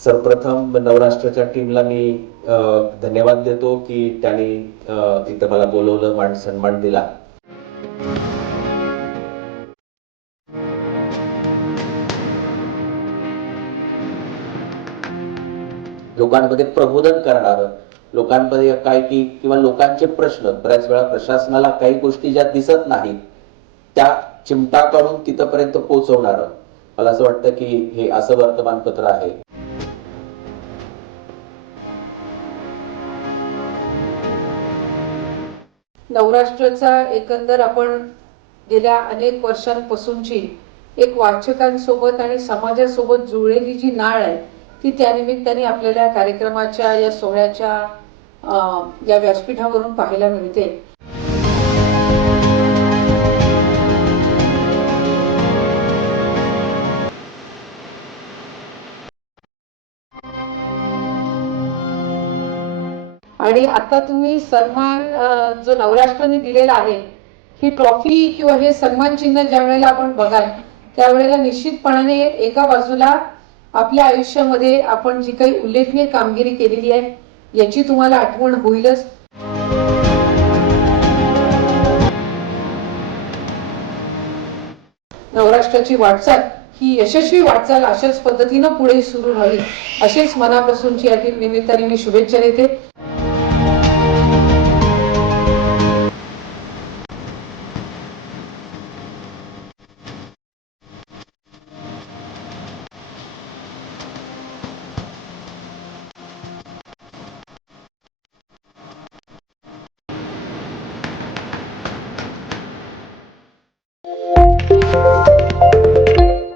सर्वप्रथम नवराष्ट्राच्या टीमला मी धन्यवाद देतो की त्यांनी इथं मला बोलवलं, मान सन्मान दिला. लोकांमध्ये प्रबोधन करणारं, लोकांमध्ये काय की किंवा लोकांचे प्रश्न, बऱ्याच वेळा प्रशासनाला काही गोष्टी ज्या दिसत नाहीत त्या चिमटा काढून तिथपर्यंत पोहोचवणारं, मला असं वाटतं की हे असं वर्तमानपत्र आहे. नवराष्ट्राचा एकंदर आपण गेल्या अनेक वर्षांपासूनची एक वाचकांसोबत आणि समाजासोबत जुळलेली जी नाळ आहे ती त्यानिमित्ताने आपल्याला कार्यक्रमाच्या या सोहळ्याच्या या व्यासपीठावरून पाहायला मिळते. आणि आता तुम्ही सन्मान जो नवराष्ट्राने दिलेला आहे, ही ट्रॉफी किंवा हे सन्मान चिन्ह ज्या वेळेला आपण बघाल त्यावेळेला निश्चितपणाने एका बाजूला आपल्या आयुष्यामध्ये आपण जी काही उल्लेखनीय कामगिरी केलेली आहे याची तुम्हाला आठवण होईलच. नवराष्ट्राची वाटचाल ही यशस्वी वाटचाल अशाच पद्धतीनं पुढे सुरू राहील अशीच मनापासूनची या निमित्ताने मी शुभेच्छा देते.